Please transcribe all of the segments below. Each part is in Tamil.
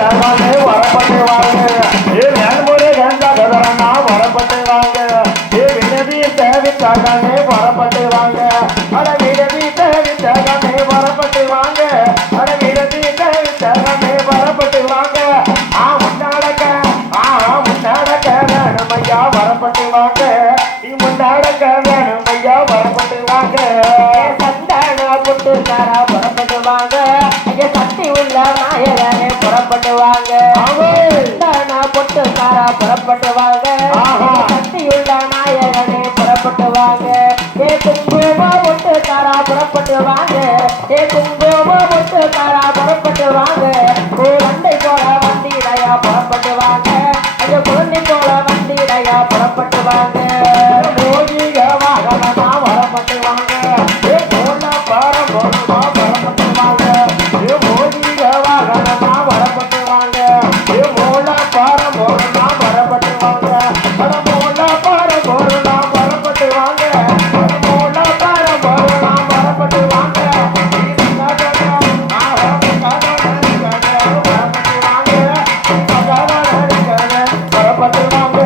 தேவானே வரப்பட்டு வாங்க ஏ வேல்முறை கண்ட கதரண்ணா வரப்பட்டு வாங்க ஏ வினதி தேவி தாகானே வரப்பட்டு வாங்க அட வினதி தேவி தாகானே வரப்பட்டு வாங்க அட வினதி தேவி தாகானே வரப்பட்டு வாங்க முன்னாடக்க வேணுமையா வரப்பட்டு வாங்க நீ முன்னாடக்க வேணுமையா வரப்பட்டு வாங்க சந்தான புட்டுக்காரா புறப்பட்டு வாங்க இங்க சக்தி உள்ள நாயகனே புறப்பட்டு வாங்க சந்தான புட்டுக்காரா புறப்பட்டு வாங்க சக்தி உள்ள நாயகனே புறப்பட்டு வாங்க ஏ குங்கும புட்டுக்காரா புறப்பட்டு வாங்க ஏ குங்கும புட்டுக்காரா புறப்பட்டு வாங்க குழந்தை போல வண்டிடையா புறப்பட்டு வாங்க அங்க குழந்தை போல வண்டிடையா புறப்பட்டு வாங்க மோதிக வாகனமா வரப்பட்டு வாங்க ஏ போல பாரம் போலமா வரப்பட்டு வாங்க ஏ மோதிக வாகனமா வரப்பட்டு வாங்க ஏ போல பாரம் போலமா வரப்பட்டு வாங்க அட போல பாரம் போலமா வரப்பட்டு வாங்க அட போல பாரம் போலமா வரப்பட்டு வாங்க புறப்பட்டு வாங்க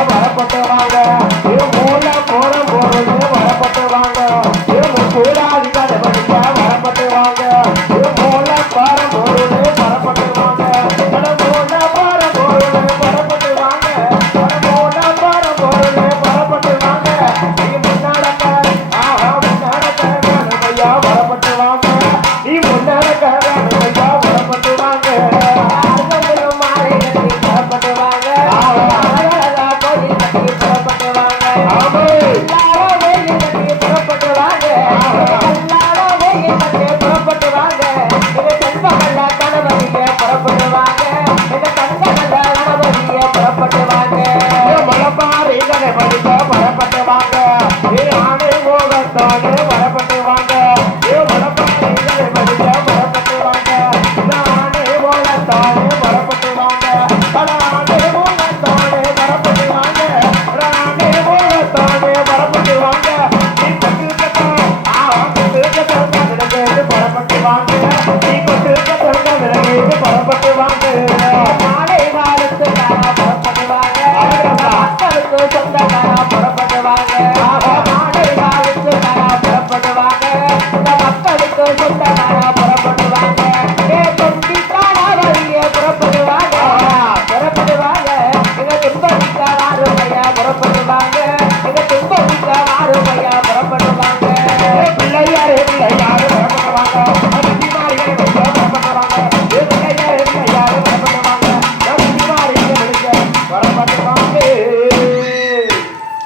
வரப்பட்டு வாங்க மூல போற போறது வரப்பட்டு வாங்க கூடாதிகள் வரப்பட்டு வாங்க மூல பார போறது வரப்பட்டு வாங்க மூல பார போறது வரப்பட்டு வாங்க மூல பார போறது வரப்பட்டு வாங்க நீ முன்னாடக்க வேணுமையா வரப்பட்டு வாங்க நீ முன்னாடக்க வேணுமையா வரப்பட்டு வாங்க புறப்பட்டு வாங்க புறப்பட்டு வாங்க புறப்பட்டு வாங்க புறப்பட்டு வாங்க எங்க செல்வமல்ல கணவதிய புறப்பட்டு வாங்க எங்க தங்கமல்ல கணவதிய புறப்பட்டு வாங்க மலப்பாறை கணபதிக்க புறப்பட்டு வாங்க ஆணை மோகத்தோடு வரப்பட்டு வாங்க மலப்பாறை கணபதிக்க புறப்பட்டு வாங்க ஆணை மோகத்தோடு வரப்பட்டு வாங்க ஆணை மோகத்தோடு வரப்பட்டு வாங்க ஆணை மோகத்தோடு வரப்பட்டு வாங்க புறப்பட்டு வாங்க நீ கொண்டு புறப்பட்டு வாங்க மாலை காலத்துக்காரா புறப்பட்டு வாங்க மக்களுக்கு சொந்தக்காரா புறப்பட்டு வாங்க மாலை காலத்துக்காரா புறப்பட்டு வாங்க இந்த மக்கள்